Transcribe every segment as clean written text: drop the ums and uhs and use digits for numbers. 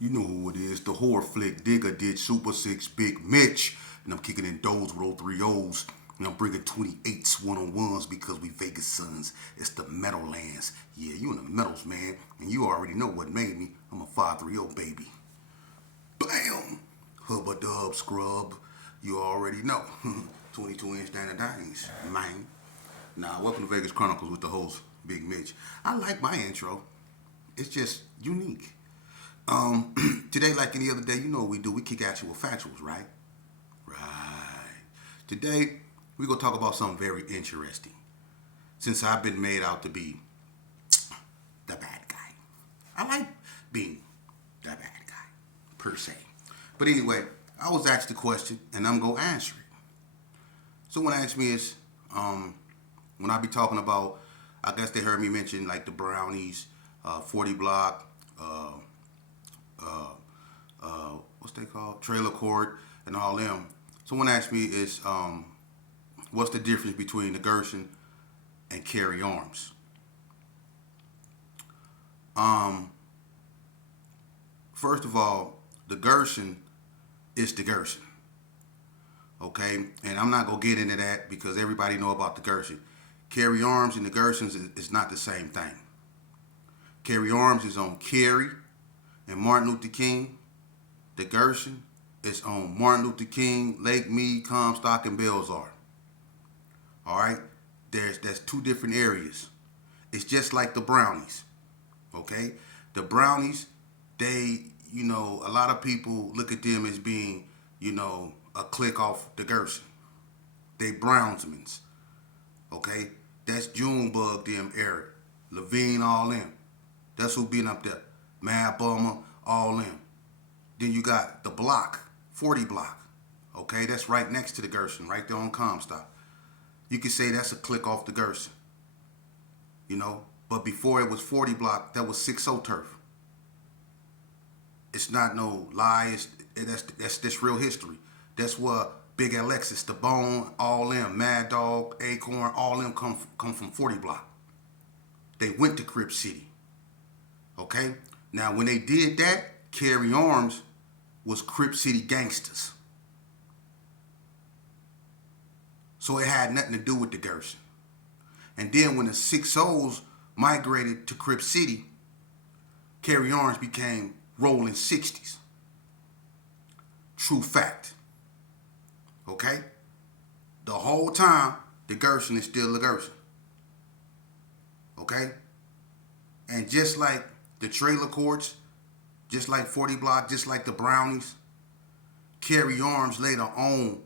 You know who it is, the horror flick digger did Super 6 Big Mitch. And I'm kicking in doors with 03 O's. And I'm bringing 28s one-on-ones because we Vegas sons. It's the Meadowlands. Yeah, you in the metals, man. And you already know what made me. I'm a 530 baby. Bam! Hubba dub scrub. You already know. 22-inch standardines, man. Nah, welcome to Vegas Chronicles with the host, Big Mitch. I like my intro. It's just unique. Today, like any other day, you know what we do. We kick at you with factuals, right? Right. Today, we're going to talk about something very interesting. Since I've been made out to be the bad guy. I like being the bad guy, per se. But anyway, I was asked the question, and I'm going to answer it. Someone asked me is, when I be talking about, I guess they heard me mention like the brownies, 40 block, what's they called? Trailer court and all them. Someone asked me is, what's the difference between the Gerson and Carey arms? First of all, the Gerson is the Gerson. Okay, and I'm not gonna get into that because everybody know about the Gerson. Carey arms and the Gersons is not the same thing. Carey arms is on Carey and Martin Luther King. The Gerson is on Martin Luther King, Lake Mead, Comstock, and Belzar. All right, that's two different areas. It's just like the brownies. Okay, the brownies, they, a lot of people look at them as being, a click off the Gerson. They Brownsmans. Okay, that's Junebug them area. Levine, all them. That's who been up there. Mad Bummer, all them. Then you got the block, 40 block. Okay, that's right next to the Gerson, right there on Comstock. You could say that's a click off the Gerson. But before it was 40 block, that was 6-0 turf. It's not no lie. That's real history. That's what Big Alexis, the Bone, all them, Mad Dog, Acorn, all them come from 40 block. They went to Crip City. Okay? Now, when they did that, Carey Arms was Crip City gangsters. So it had nothing to do with the Gerson. And then when the 6-0s migrated to Crip City, Carey Arms became Rolling 60s. True fact. Okay? The whole time, the Gerson is still the Gerson. Okay? And just like the trailer courts, just like 40 block, just like the brownies, Carey Arms later on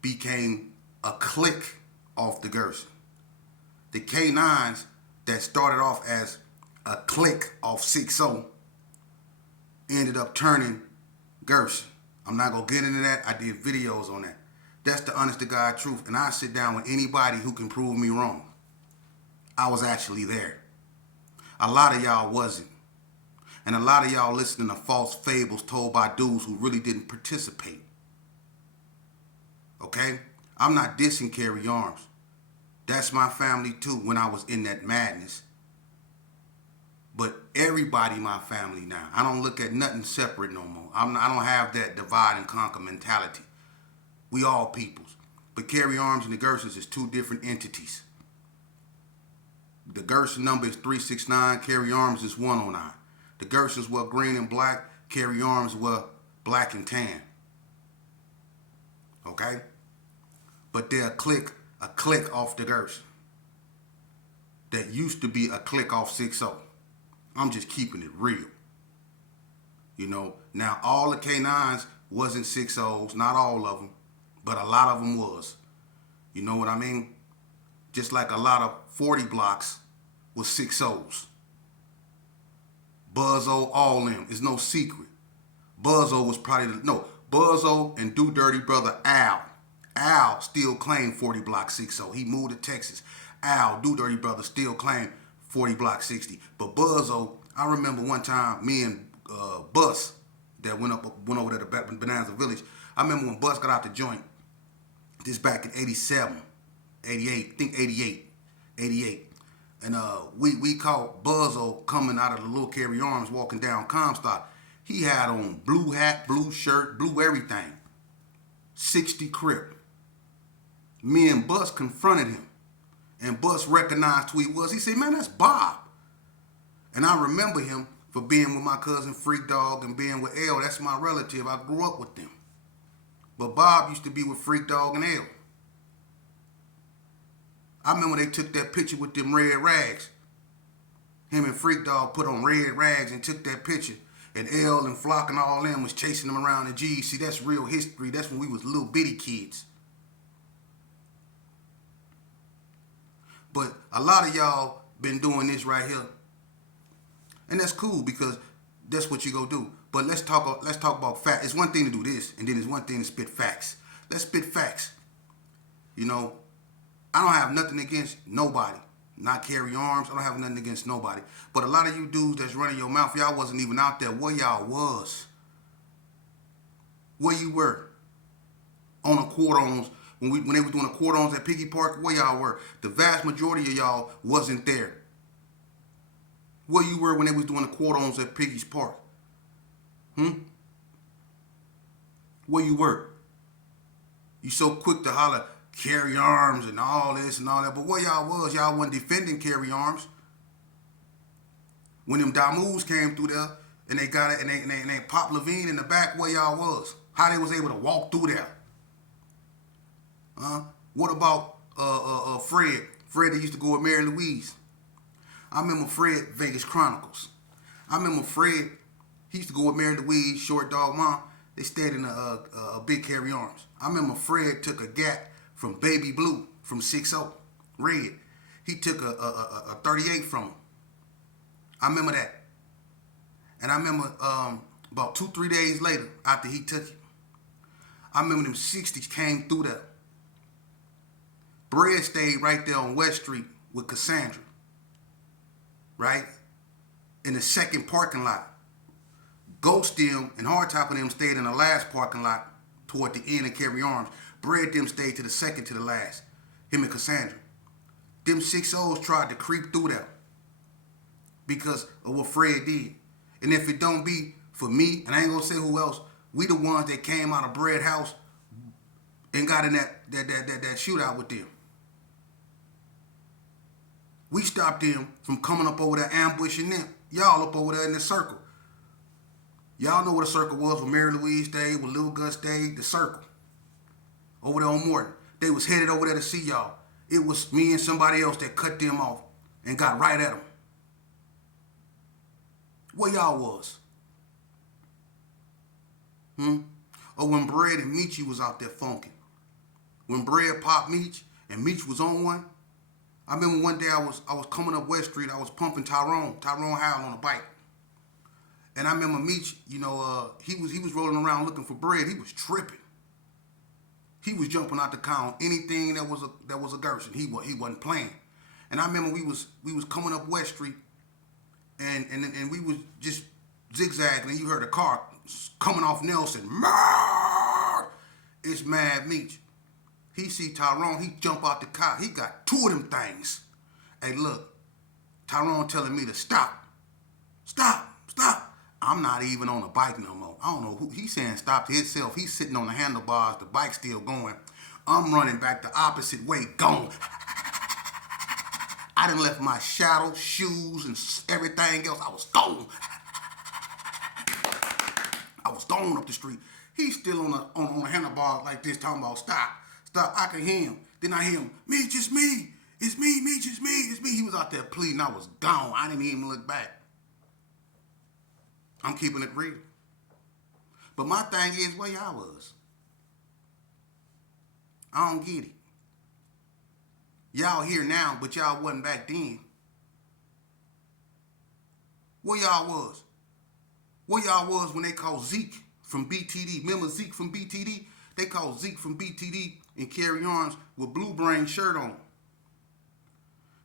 became a click off the Gerson. The K9s that started off as a click off 6-0 ended up turning Gerson. I'm not going to get into that. I did videos on that. That's the honest to God truth. And I sit down with anybody who can prove me wrong. I was actually there. A lot of y'all wasn't. And a lot of y'all listening to false fables told by dudes who really didn't participate. Okay? I'm not dissing Carey Arms. That's my family too when I was in that madness. But everybody my family now. I don't look at nothing separate no more. I don't have that divide and conquer mentality. We all peoples. But Carey Arms and the Gersons is two different entities. The Gerson number is 369. Carey Arms is 109. The Gersons were green and black. Carey Arms were black and tan. Okay? But they're a click off the Gerson. That used to be a click off 6-0. I'm just keeping it real. Now all the K9s wasn't 6-0s, not all of them, but a lot of them was. You know what I mean? Just like a lot of 40 blocks was 6-0s. Buzzo, all them. It's no secret. Buzzo was probably Buzzo and Do Dirty brother Al. Al still claimed 40 block 6-0. He moved to Texas. Al, Do Dirty brother, still claimed 40 block 60. But Buzzo, I remember one time me and Bus that went over there to Bonanza Village. I remember when Bus got out the joint. This back in 87, 88, I think 88. And we caught Buzzo coming out of the little Carey Arms walking down Comstock. He had on blue hat, blue shirt, blue everything. 60 Crip. Me and Bus confronted him. And Bus recognized who he was. He said, man, that's Bob. And I remember him for being with my cousin Freak Dog and being with L. That's my relative. I grew up with them. But Bob used to be with Freak Dog and L. I remember they took that picture with them red rags. Him and Freak Dog put on red rags and took that picture. And L and Flock and all them was chasing them around the G. See, that's real history. That's when we was little bitty kids. But a lot of y'all been doing this right here. And that's cool because that's what you go do. But let's talk about facts. It's one thing to do this, and then it's one thing to spit facts. Let's spit facts. You know, I don't have nothing against nobody. Not Carey Arms. I don't have nothing against nobody. But a lot of you dudes that's running your mouth, y'all wasn't even out there. Where y'all was? Where you were? On the cordons. When they were doing the cordons at Piggy Park, where y'all were? The vast majority of y'all wasn't there. Where you were when they was doing the cordons at Piggy's Park? Where you were? You so quick to holler Carey Arms and all this and all that, but where y'all was? Y'all wasn't defending Carey Arms. When them Damus came through there and they got it and they popped Levine in the back, where y'all was? How they was able to walk through there? What about Fred? Fred that used to go with Mary Louise. I remember Fred, Vegas Chronicles. I remember Fred, he used to go with Mary Louise, Short Dog Mom. They stayed in a big Carey Arms. I remember Fred took a gat from Baby Blue, from 6-0, Red. He took a 38 from him. I remember that. And I remember about 2-3 days later, after he took it, I remember them 60s came through there. Bread stayed right there on West Street with Cassandra. Right? In the second parking lot. Ghost them and Hardtop and them stayed in the last parking lot toward the end of Carey Arms. Bread them stayed to the second to the last. Him and Cassandra. Them 6-0s tried to creep through there because of what Fred did. And if it don't be for me, and I ain't gonna say who else, we the ones that came out of Bread House and got in that shootout with them. We stopped them from coming up over there ambushing them. Y'all up over there in the circle. Y'all know what a circle was when Mary Louise stayed, when Lil Gus stayed, the circle. Over there on Morton. They was headed over there to see y'all. It was me and somebody else that cut them off and got right at them. Where y'all was? Or when Bread and Meechy was out there funking. When Bread popped Meech and Meech was on one. I remember one day I was coming up West Street. I was pumping Tyrone Howell on a bike. And I remember Meech, you know, he was rolling around looking for bread. He was tripping. He was jumping out the car on anything that was a Gerson. He wasn't playing. And I remember we was coming up West Street, and we was just zigzagging. And you heard a car coming off Nelson. It's Mad Meech. He see Tyrone, he jump out the car. He got 2 of them things. Hey, look, Tyrone telling me to stop. Stop. I'm not even on a bike no more. I don't know who. He's saying stop to himself. He's sitting on the handlebars. The bike's still going. I'm running back the opposite way, gone. I done left my shadow, shoes, and everything else. I was gone. I was gone up the street. He's still on the handlebars like this, talking about stop. I can hear him. Then I hear him, Meech, it's me. It's me, Meech, it's me. It's me. He was out there pleading. I was gone. I didn't even look back. I'm keeping it real. But my thing is where y'all was. I don't get it. Y'all here now, but y'all wasn't back then. Where y'all was? Where y'all was when they called Zeke from BTD. Remember Zeke from BTD? They called Zeke from BTD in Carey Arms with Blue Brain shirt on.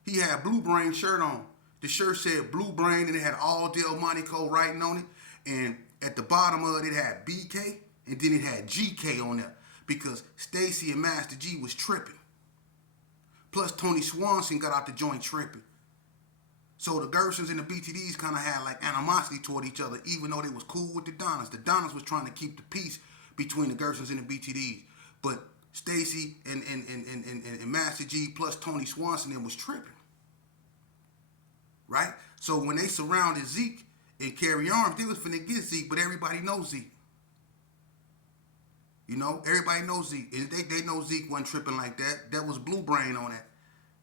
He had Blue Brain shirt on. The shirt said Blue Brain and it had all Del Monaco writing on it. And at the bottom of it had BK and then it had GK on there because Stacy and Master G was tripping. Plus Tony Swanson got out the joint tripping. So the Gersons and the BTDs kind of had like animosity toward each other, even though they was cool with the Donnas. The Donnas was trying to keep the peace between the Gersons and the BTDs. But Stacy and Master G plus Tony Swanson and was tripping. Right? So when they surrounded Zeke and Carey Arms, they was finna get Zeke, but everybody knows Zeke. You know, everybody knows Zeke. And they know Zeke wasn't tripping like that. That was Blue Brain on that.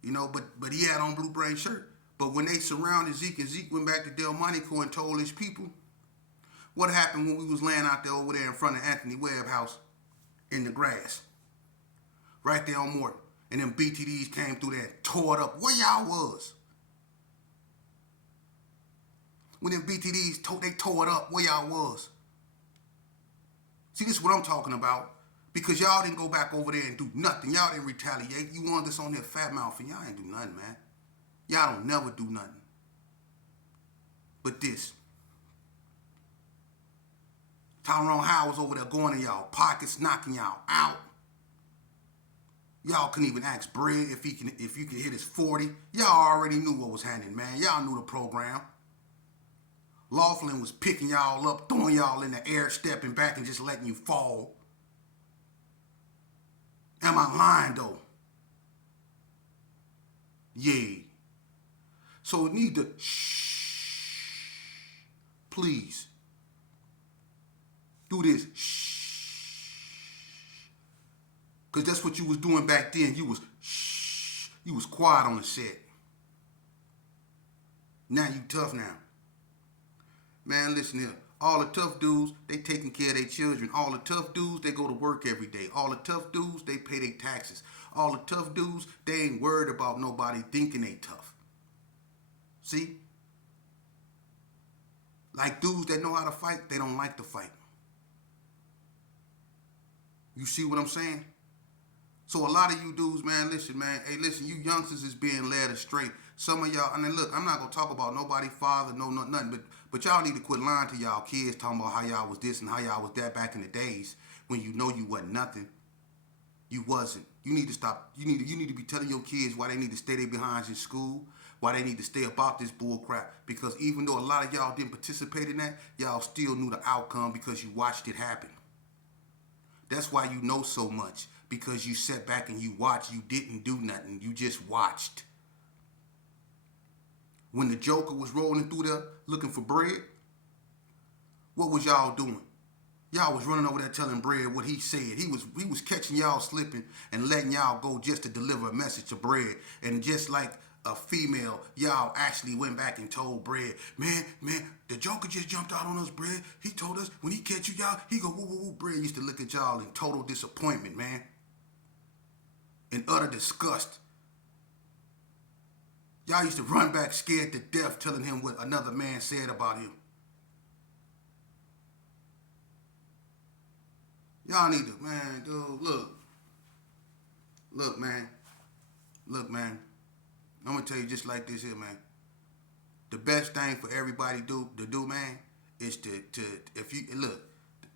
You know, but he had on Blue Brain shirt. But when they surrounded Zeke and Zeke went back to Delmonico and told his people, what happened when we was laying out there over there in front of Anthony Webb house in the grass? Right there on Morton. And then BTDs came through there and tore it up. Where y'all was? When them BTDs, they tore it up. Where y'all was? See, this is what I'm talking about. Because y'all didn't go back over there and do nothing. Y'all didn't retaliate. You wanted us on there fat mouth and y'all ain't do nothing, man. Y'all don't never do nothing. But this. Tyrone Howard was over there going in y'all pockets, knocking y'all out. Y'all couldn't even ask Bread if you can hit his 40. Y'all already knew what was happening, man. Y'all knew the program. Laughlin was picking y'all up, throwing y'all in the air, stepping back and just letting you fall. Am I lying though? Yeah. So it need to shh. Please. Do this. Shh. Because that's what you was doing back then. You was shh. You was quiet on the set. Now you tough now. Man, listen here. All the tough dudes, they taking care of their children. All the tough dudes, they go to work every day. All the tough dudes, they pay their taxes. All the tough dudes, they ain't worried about nobody thinking they tough. See? Like dudes that know how to fight, they don't like to fight. You see what I'm saying? So a lot of you dudes, man, listen, man. Hey, listen, you youngsters is being led astray. Some of y'all, and then look, I'm not going to talk about nobody father, nothing, but y'all need to quit lying to y'all kids talking about how y'all was this and how y'all was that back in the days when you know you wasn't nothing. You wasn't. You need to stop. You need to be telling your kids why they need to stay their behinds in school, why they need to stay about this bull crap. Because even though a lot of y'all didn't participate in that, y'all still knew the outcome because you watched it happen. That's why you know so much. Because you sat back and you watched. You didn't do nothing. You just watched. When the Joker was rolling through there looking for bread, what was y'all doing? Y'all was running over there telling Bread what he said. He was catching y'all slipping and letting y'all go just to deliver a message to Bread. And just like a female, y'all actually went back and told Bread, man, the Joker just jumped out on us, Bread. He told us when he catch you, y'all, he go woo woo woo. Bread used to look at y'all in total disappointment, man. In utter disgust. Y'all used to run back scared to death telling him what another man said about him. Y'all need to, man, dude, look, man. I'm gonna tell you just like this here, man. The best thing for everybody to do, man, is to if you look,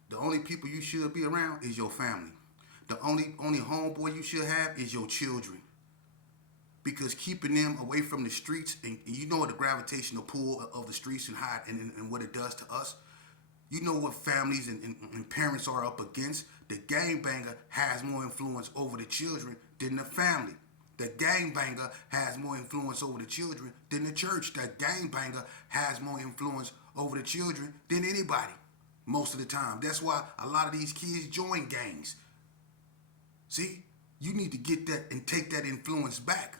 the only people you should be around is your family. The only homeboy you should have is your children. Because keeping them away from the streets, and you know the gravitational pull of the streets and what it does to us. You know what families and parents are up against. The gangbanger has more influence over the children than the family. The gangbanger has more influence over the children than the church. The gangbanger has more influence over the children than anybody most of the time. That's why a lot of these kids join gangs. See? You need to get that and take that influence back.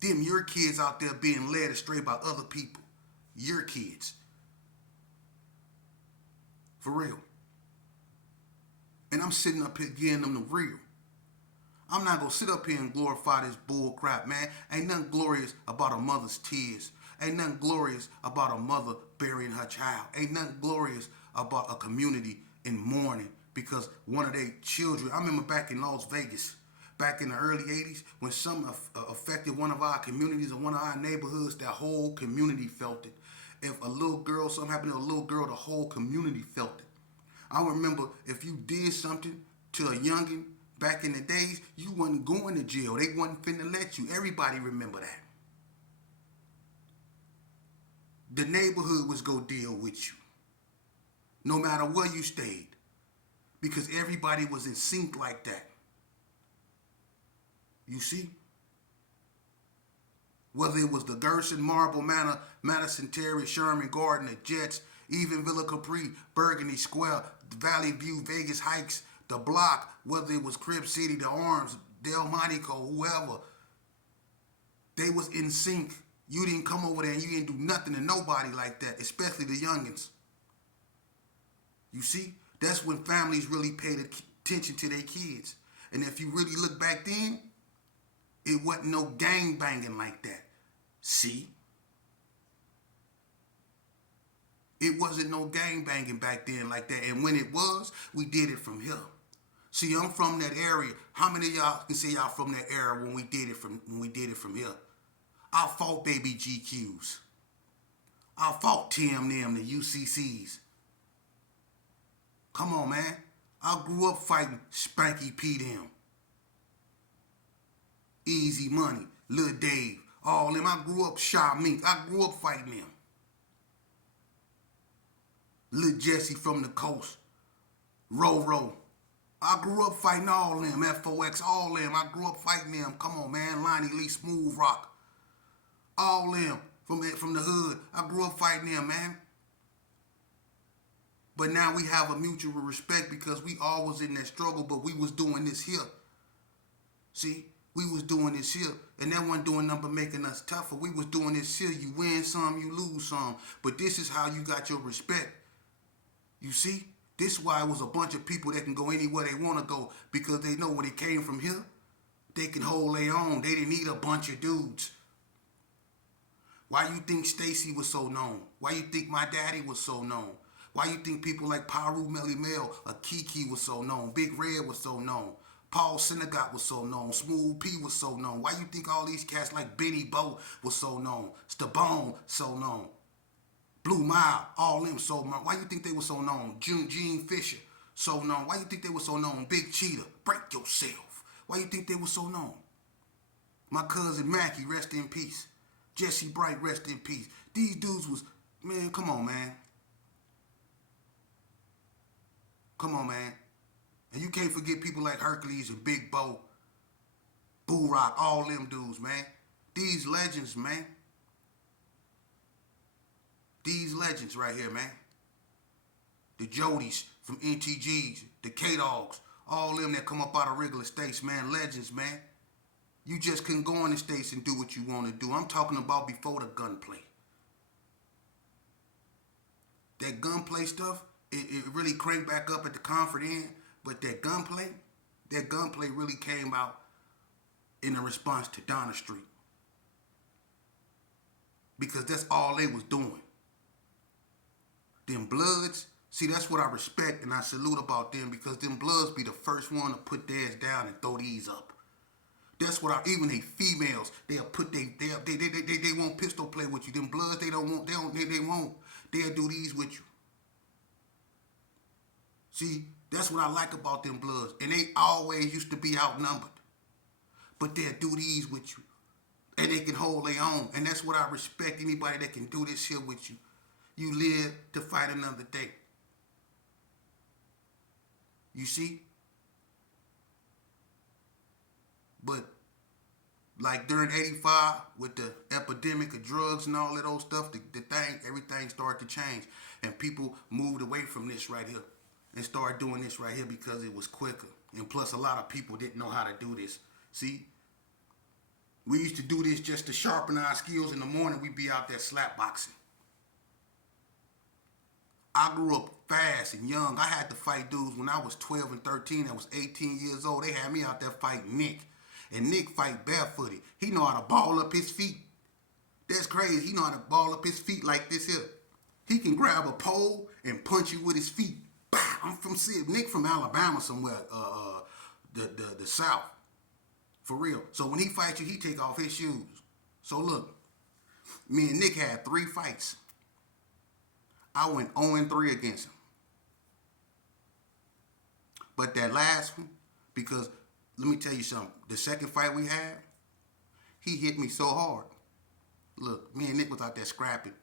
Them your kids out there being led astray by other people. Your kids. For real. And I'm sitting up here giving them the real. I'm not going to sit up here and glorify this bull crap, man. Ain't nothing glorious about a mother's tears. Ain't nothing glorious about a mother burying her child. Ain't nothing glorious about a community in mourning because one of their children, I remember back in Las Vegas, back in the early 80s, when something affected one of our communities or one of our neighborhoods, that whole community felt it. If a little girl, something happened to a little girl, the whole community felt it. I remember if you did something to a youngin' back in the days, you wasn't going to jail. They wasn't finna let you. Everybody remember that. The neighborhood was go deal with you, no matter where you stayed, because everybody was in sync like that. You see? Whether it was the Gerson, Marble Manor, Madison Terry, Sherman Garden, the Jets, even Villa Capri, Burgundy Square, Valley View, Vegas Heights, the Block, whether it was Crib City, the Arms, Del Monaco, whoever, they was in sync. You didn't come over there and you didn't do nothing to nobody like that, especially the youngins. You see? That's when families really paid attention to their kids. And if you really look back then, it wasn't no gang banging like that. See? It wasn't no gang banging back then like that. And when it was, we did it from here. See, I'm from that area. How many of y'all can say y'all from that era when we did it from here? I fought baby GQs. I fought Tim them, the UCCs. Come on, man. I grew up fighting Spanky P them. Easy Money, Lil Dave, all them. I grew up Shy Mink. I grew up fighting them. Lil Jesse from the coast, Roro. I grew up fighting all them. FOX, all them. I grew up fighting them. Come on, man. Lonnie Lee, Smooth Rock. All them from the hood. I grew up fighting them, man. But now we have a mutual respect because we all was in that struggle, but we was doing this here. See? We was doing this here, and that wasn't doing nothing but making us tougher. We was doing this here. You win some, you lose some. But this is how you got your respect. You see? This is why it was a bunch of people that can go anywhere they want to go because they know when they came from here, they can hold their own. They didn't need a bunch of dudes. Why you think Stacy was so known? Why you think my daddy was so known? Why you think people like Paru Melly Mel or Kiki was so known? Big Red was so known. Paul Synagogue was so known. Smooth P was so known. Why you think all these cats like Benny Bo was so known? Stabone so known. Blue Mile, all them so known. Why you think they were so known? Gene Fisher so known. Why you think they were so known? Big Cheetah, Break Yourself. Why you think they were so known? My cousin Mackie, rest in peace. Jesse Bright, rest in peace. These dudes was, man, come on, man. Come on, man. And you can't forget people like Hercules and Big Bo, Boo Rock, all them dudes, man. These legends, man. These legends right here, man. The Jodys from NTGs, the K-Dogs, all them that come up out of regular states, man. Legends, man. You just couldn't go in the states and do what you want to do. I'm talking about before the gunplay. That gunplay stuff, it really cranked back up at the comfort end. But that gunplay really came out in a response to Donna Street. Because that's all they was doing. Them Bloods, see, that's what I respect and I salute about them because them Bloods be the first one to put theirs down and throw these up. That's what even they females, they'll put they won't pistol play with you. Them Bloods, they won't. They'll do these with you. See, that's what I like about them Bloods. And they always used to be outnumbered. But they'll do these with you. And they can hold their own. And that's what I respect. Anybody that can do this shit with you. You live to fight another day. You see? But like during 85, with the epidemic of drugs and all of those stuff, everything started to change. And people moved away from this right here. And started doing this right here because it was quicker. And plus a lot of people didn't know how to do this. See? We used to do this just to sharpen our skills. In the morning, we'd be out there slap boxing. I grew up fast and young. I had to fight dudes when I was 12 and 13. I was 18 years old. They had me out there fighting Nick. And Nick fight barefooted. He know how to ball up his feet. That's crazy. He know how to ball up his feet like this here. He can grab a pole and punch you with his feet. I'm from Nick from Alabama somewhere, the South, for real. So when he fights you, he take off his shoes. So look, me and Nick had 3 fights. I went 0-3 against him. But that last one, because let me tell you something, the second fight we had, he hit me so hard. Look, me and Nick was out there scrapping.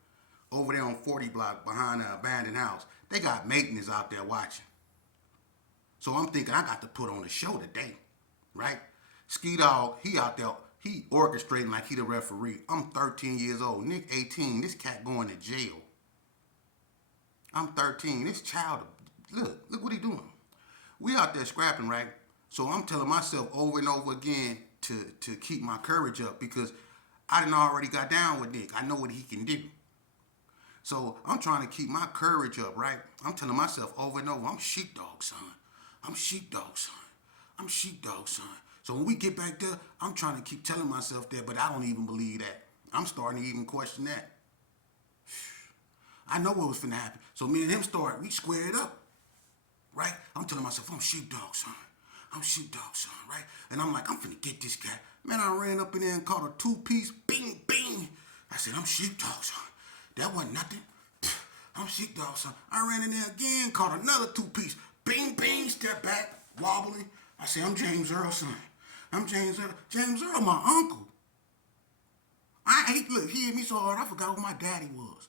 over there on 40 block behind the abandoned house. They got maintenance out there watching. So I'm thinking I got to put on a show today, right? Ski Dog, he out there, he orchestrating like he the referee. I'm 13 years old. Nick 18. This cat going to jail. I'm 13. This child, look what he doing. We out there scrapping, right? So I'm telling myself over and over again to keep my courage up because I done already got down with Nick. I know what he can do. So I'm trying to keep my courage up, right? I'm telling myself over and over, I'm sheepdog, son. I'm sheepdog, son. I'm sheepdog, son. So when we get back there, I'm trying to keep telling myself that, but I don't even believe that. I'm starting to even question that. I know what was finna happen. So me and him we squared up, right? I'm telling myself, I'm sheepdog, son. I'm sheepdog, son, right? And I'm like, I'm finna get this guy. Man, I ran up in there and caught a two-piece, bing, bing. I said, I'm sheepdog, son. That wasn't nothing. I'm sheepdog, son. I ran in there again, caught another two-piece, bing, bing, step back, wobbling. I said, I'm James Earl, son. I'm James Earl. James Earl, my uncle. Look, he hit me so hard, I forgot who my daddy was.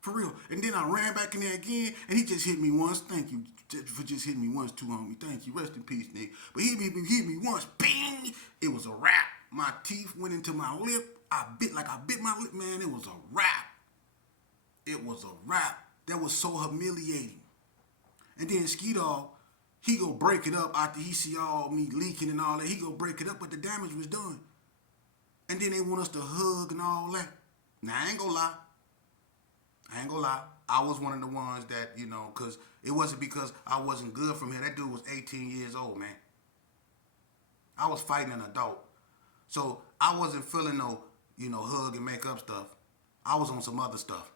For real. And then I ran back in there again, and he just hit me once. Thank you for just hitting me once too, homie. Thank you. Rest in peace, nigga. But he hit me once. Bing! It was a wrap. My teeth went into my lip. I bit my lip, man. It was a wrap. It was a wrap. That was so humiliating. And then Ski Dog, he go break it up after he see all me leaking and all that. He go break it up, but the damage was done. And then they want us to hug and all that. Now, I ain't gonna lie. I was one of the ones that, because it wasn't because I wasn't good from here. That dude was 18 years old, man. I was fighting an adult. So I wasn't feeling no, hug and make up stuff. I was on some other stuff.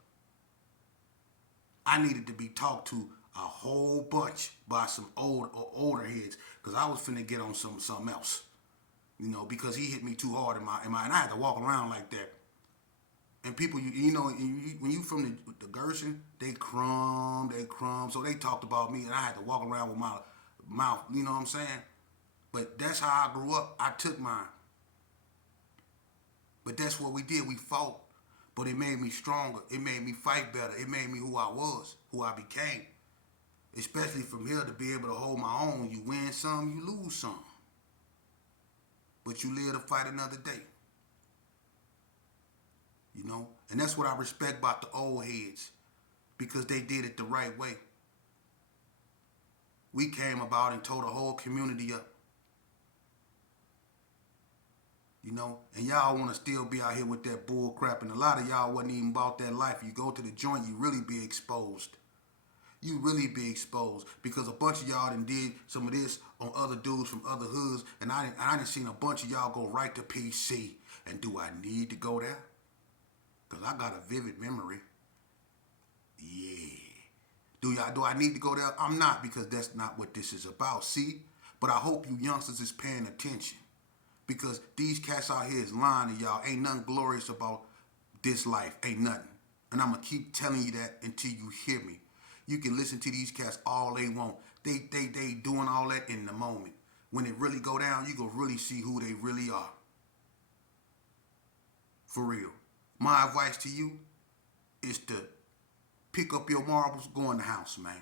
I needed to be talked to a whole bunch by some older heads because I was finna get on something else. Because he hit me too hard and I had to walk around like that. And people, when you from the Gerson, they crumb. So they talked about me, and I had to walk around with my mouth. You know what I'm saying? But that's how I grew up. I took mine. But that's what we did. We fought. But it made me stronger. It made me fight better. It made me who I was, who I became. Especially from here to be able to hold my own. You win some, you lose some. But you live to fight another day. And that's what I respect about the old heads because they did it the right way. We came about and tore the whole community up. And y'all want to still be out here with that bull crap, and a lot of y'all wasn't even about that life. You go to the joint, you really be exposed. You really be exposed because a bunch of y'all done did some of this on other dudes from other hoods, and I done seen a bunch of y'all go right to PC. And do I need to go there? Because I got a vivid memory. Yeah. Do I need to go there? I'm not, because that's not what this is about. See? But I hope you youngsters is paying attention. Because these cats out here is lying to y'all. Ain't nothing glorious about this life. Ain't nothing. And I'm going to keep telling you that until you hear me. You can listen to these cats all they want. They doing all that in the moment. When it really go down, you going to really see who they really are. For real. My advice to you is to pick up your marbles, go in the house, man.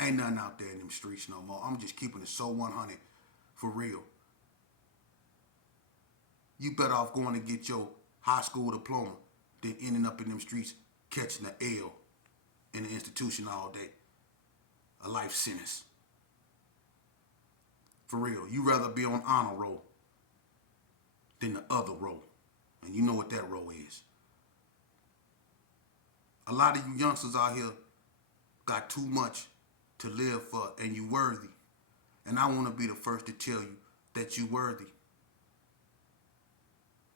Ain't nothing out there in them streets no more. I'm just keeping it so 100 for real. You better off going to get your high school diploma than ending up in them streets catching an L in the institution all day. A life sentence. For real. You rather be on honor roll than the other roll. And you know what that roll is. A lot of you youngsters out here got too much to live for, and you worthy. And I want to be the first to tell you that you worthy.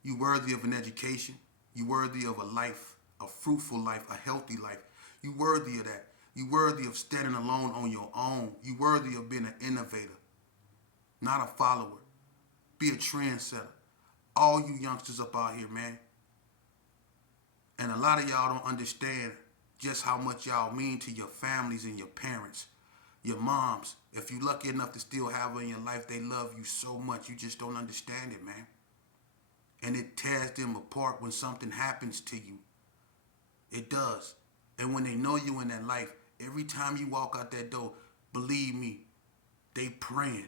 You worthy of an education. You worthy of a life, a fruitful life, a healthy life. You worthy of that. You worthy of standing alone on your own. You worthy of being an innovator, not a follower. Be a trendsetter. All you youngsters up out here, man. And a lot of y'all don't understand just how much y'all mean to your families and your parents, your moms. If you lucky enough to still have her in your life, they love you so much. You just don't understand it, man. And it tears them apart when something happens to you. It does. And when they know you in that life, every time you walk out that door, believe me, they praying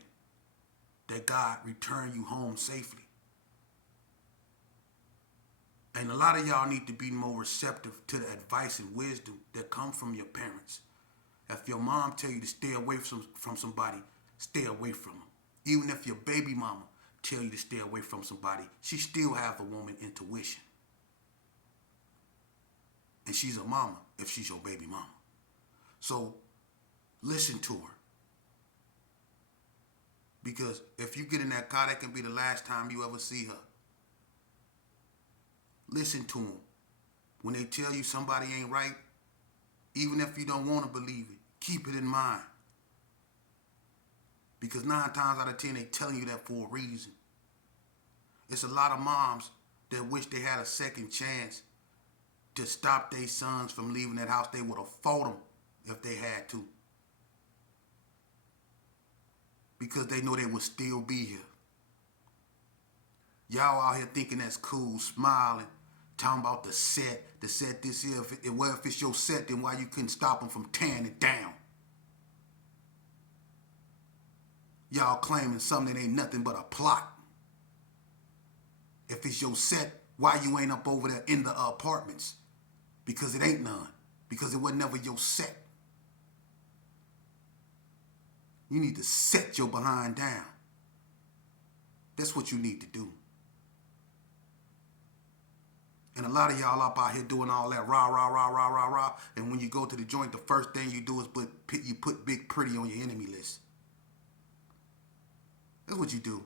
that God return you home safely. And a lot of y'all need to be more receptive to the advice and wisdom that come from your parents. If your mom tell you to stay away from somebody, stay away from them. Even if your baby mama tell you to stay away from somebody, she still have a woman intuition. And she's a mama if she's your baby mama. So listen to her. Because if you get in that car, that can be the last time you ever see her. Listen to them. When they tell you somebody ain't right, even if you don't want to believe it, keep it in mind. Because 9 times out of 10, they telling you that for a reason. It's a lot of moms that wish they had a second chance to stop their sons from leaving that house. They would have fought them if they had to. Because they know they would still be here. Y'all out here thinking that's cool, smiling, talking about the set this here. If it's your set, then why you couldn't stop them from tearing it down? Y'all claiming something that ain't nothing but a plot. If it's your set, why you ain't up over there in the apartments? Because it ain't none. Because it was never your set. You need to set your behind down. That's what you need to do. And a lot of y'all up out here doing all that rah, rah, rah, rah, rah, rah. And when you go to the joint, the first thing you do is put Big Pretty on your enemy list. That's what you do.